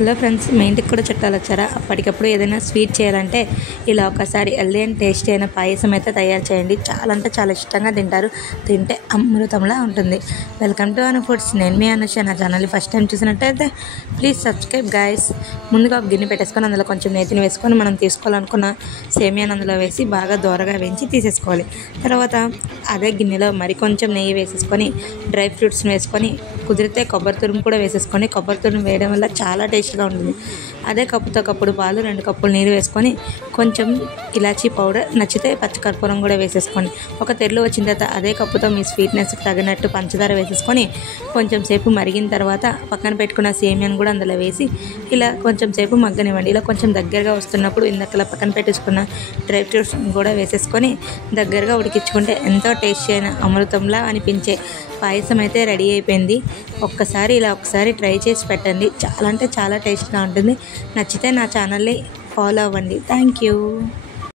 Hello friends, మీ ఇంటికి కూడా చుట్టాలు వచ్చారా? అప్పటికప్పుడు ఏదైనా స్వీట్ చేయాలంటే ఇలా ఒకసారి హెల్దీ అండ్ టేస్టీ అయిన పాయసం అయితే తయారు చేయండి. చాలా అంటే చాలా ఇష్టంగా తింటారు. తింటే అమృతంలా ఉంటుంది. Welcome to Anu foods. నేను మీ అనుష. నా ఛానల్ని ఫస్ట్ టైం చూసినట్టయితే ప్లీజ్ సబ్స్క్రైబ్ గైస్. ముందుగా ఒక గిన్నె పెట్టేసుకొని అందులో కొంచెం నేతిని వేసుకొని మనం తీసుకోవాలనుకున్న సేమియాని అందులో వేసి బాగా దోరగా వేయించి తీసేసుకోవాలి. తర్వాత అదే గిన్నెలో మరి కొంచెం నెయ్యి వేసేసుకొని డ్రై ఫ్రూట్స్ని వేసుకొని కుదిరితే కొబ్బరి తురుము కూడా వేసేసుకొని, కొబ్బరి తురుము వేయడం వల్ల చాలా టేస్ట్గా ఉంటుంది. అదే కప్పుతో కప్పుడు పాలు, 2 కప్పులు నీరు వేసుకొని కొంచెం ఇలాచీ పౌడర్, నచ్చితే పచ్చకర్పూరం కూడా వేసేసుకోండి. ఒక తెరలు వచ్చిన తర్వాత అదే కప్పుతో మీ స్వీట్నెస్కి తగినట్టు పంచదార వేసేసుకొని కొంచెం సేపు మరిగిన తర్వాత పక్కన పెట్టుకున్న సేమియాను కూడా అందులో వేసి ఇలా కొంచెం సేపు మగ్గనివ్వండి. ఇలా కొంచెం దగ్గరగా వస్తున్నప్పుడు ఇందాకలా పక్కన పెట్టేసుకున్న డ్రై ఫ్రూట్స్ కూడా వేసేసుకొని దగ్గరగా ఉడికించుకుంటే ఎంతో టేస్టీ అయిన అమృతంలా అనిపించే పాయసం అయితే రెడీ అయిపోయింది. ఒకసారి ట్రై చేసి పెట్టండి. చాలా అంటే చాలా టేస్ట్గా ఉంటుంది. నచ్చితే నా ఛానల్ని ఫాలో అవ్వండి. Thank you.